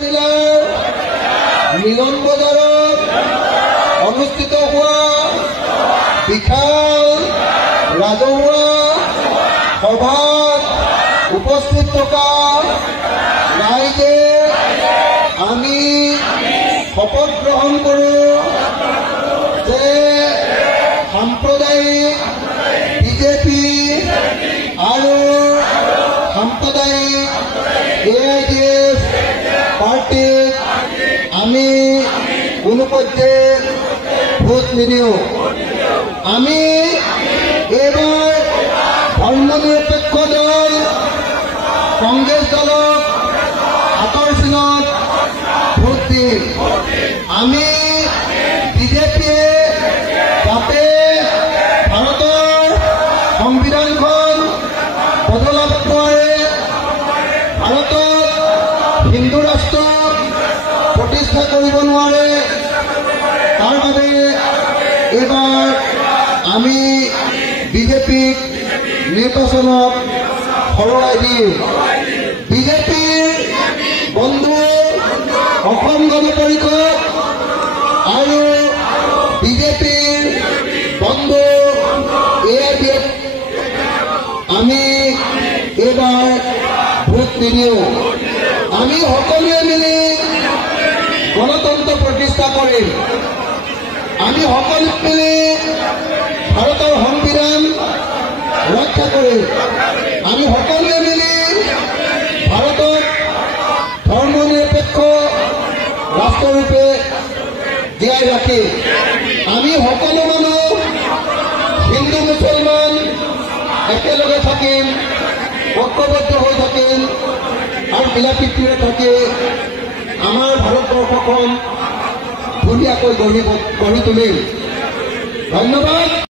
জিলাৰ মিলন বজাৰত অনুষ্ঠিত হোৱা বিশাল ৰাজহুৱা সভাত উপস্থিত থকা ৰাইজে আমি শপত গ্ৰহণ কৰোঁ যে সাম্প্ৰদায়িক বিজেপি আৰু সাম্প্ৰদায়িক AIDF পাৰ্টিক আমি কোনো পৰ্যায়ে ভোট নিদিওঁ। আমি এইবাৰ ধৰ্মনিৰপেক্ষ দল কংগ্ৰেছ দলক আকৰ্ষণত ভোট দিম। আমি বিজেপিয়ে যাতে ভাৰতৰ সংবিধানখন বদলাব নোৱাৰে, ভাৰতত হিন্দু ৰাষ্ট্ৰ প্ৰতিষ্ঠা কৰিব নোৱাৰে, তাৰ বাবে এইবাৰ আমি বিজেপিক নিৰ্বাচনত হৰুৱাই দিম। বিজেপিৰ বন্ধু অসম গণ পৰিষদ আৰু বিজেপিৰ বন্ধু AIDF আমি এইবাৰ ভোট নিদিওঁ। আমি সকলোৱে মিলি গণতন্ত্ৰ প্ৰতিষ্ঠা কৰিম। আমি সকলোৱে মিলি ভাৰতৰ সংবিধান ৰক্ষা কৰিম। আমি সকলোৱে মিলি ভাৰতক ধৰ্মনিৰপেক্ষ ৰাষ্ট্ৰৰূপে জীয়াই ৰাখিম। আমি সকলো মানুহ হিন্দু মুছলমান একেলগে থাকিম, ঐক্যবদ্ধ হৈ থাকিম আৰু মিলা প্ৰীতিৰে থাকি আমাৰ ভাৰতবৰ্ষখন ধুনীয়াকৈ গঢ়ি তুলিম। ধন্যবাদ।